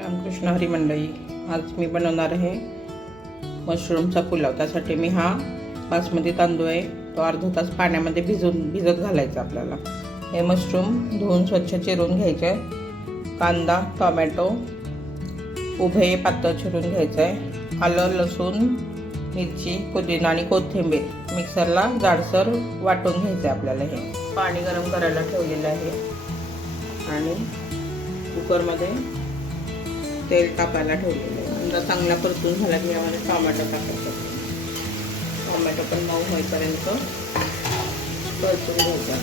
रामकृष्ण हरी मंडळी, आज मी बनवणार आहे मशरूमचा पुलाव. त्यासाठी मी हा बासमती तांदूळ आहे तो अर्धा तास पाण्यामध्ये भिजत घालायचा. आपल्याला हे मशरूम धुवून स्वच्छ चिरून घ्यायचे. कांदा, टोमॅटो उभे पातळ चिरून घ्यायचं आहे. आलं, लसूण, मिरची, पुदिना आणि कोथिंबीर मिक्सरला जाडसर वाटून घ्यायचं आहे. आपल्याला हे पाणी गरम करायला ठेवलेलं आहे आणि कुकरमध्ये तेल टाकायला ठेवलेलं आहे. नंतर चांगला परतून झाला की यामध्ये टोमॅटो टाकायचा. टोमॅटो पण मऊ होईपर्यंत परतून घ्यायचा.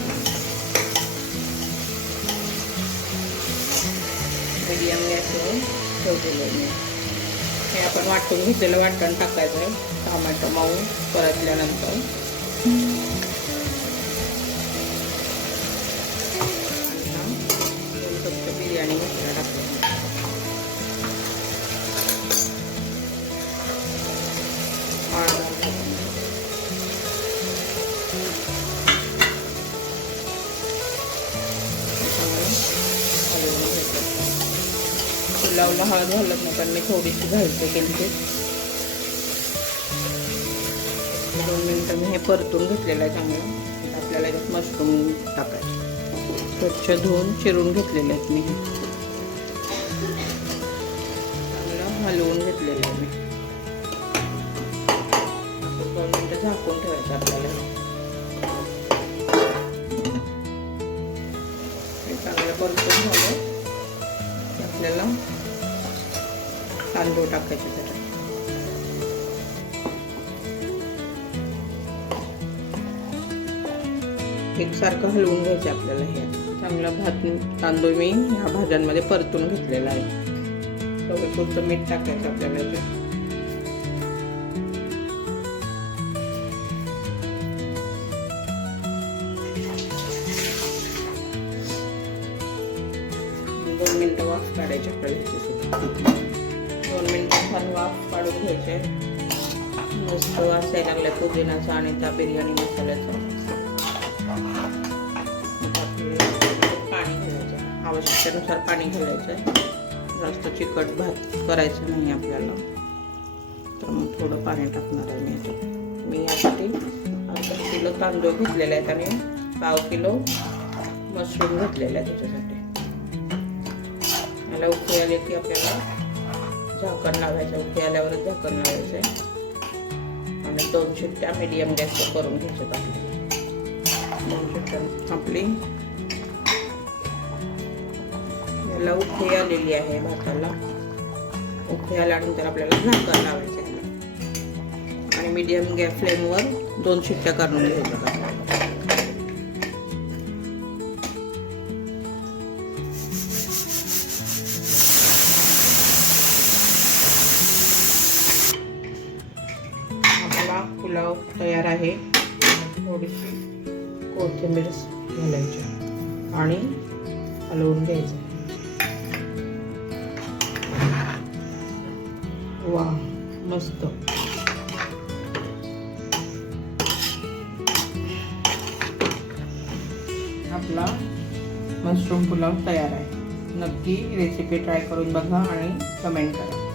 मीडियम गॅसवर ठेवलेलं आहे. हे आपण वाटून घेतलेलं वाटण टाकायचं आहे. टोमॅटो मऊ परतल्यानंतर बिर्याणी मसाला टाकायचा. पुलावला हळद घालत नाही पण मी थोडीशी घालते केली. 2 मिनिटं मी हे परतून घेतलेलं आहे चांगलं. आपल्याला याच्यात मशरूम टाकायचे. स्वच्छ धुवून चिरून घेतलेले आहेत मी. चांगलं हलवून घेतलेलं आहे मी. 2 मिनिटं झाकून ठेवायचं आपल्याला. हे चांगलं परतून झालं आपल्याला तांदूळ टाकायचे त्याच्यात. एकसारखं हलवून घ्यायचं आपल्याला. हे चांगला तांदूळ मी ह्या भाज्यांमध्ये परतून घेतलेला आहे. चवीपुरतं मीठ टाकायचं आपल्याला. 2 मिनिटं वाफ काढायची आपल्याला. 2 मिनिटं छान वाफ काढून घ्यायचे. मस्त वास यायला लागला पुदिनाचा आणि त्या बिर्याणी मसाल्याचा. पाणी घालायचं, आवश्यकतेनुसार पाणी घालायचं. जास्त चिकट भात करायचं नाही आपल्याला, तर मग थोडं पाणी टाकणार आहे मी. मी यासाठी अर्धा किलो तांदूळ घेतलेले आहेत आणि 1/2 किलो मशरूम घेतलेले आहेत. त्याच्यासाठी याला उकळी आले की आपल्याला झाकण लावायचं. उकळी आल्यावरच झाकण लावायचं आणि 2 शिट्ट्या मीडियम गॅसवर करून घ्यायच्यात आपल्याला. 2 शिट्ट्या आपली याला उकळी आलेली आहे भाताला. उकळी आल्यानंतर आपल्याला झाकण लावायचं आहे आणि मीडियम गॅस फ्लेमवर 2 शिट्ट्या करून घ्यायच्या. आपला पुलाव तयार आहे. थोडीशी कोथिंबीर घालायची आणि हलवून घ्यायचं. वा, मस्त. आपला मशरूम पुलाव तयार आहे. नक्की रेसिपी ट्राय करून बघा आणि कमेंट करा.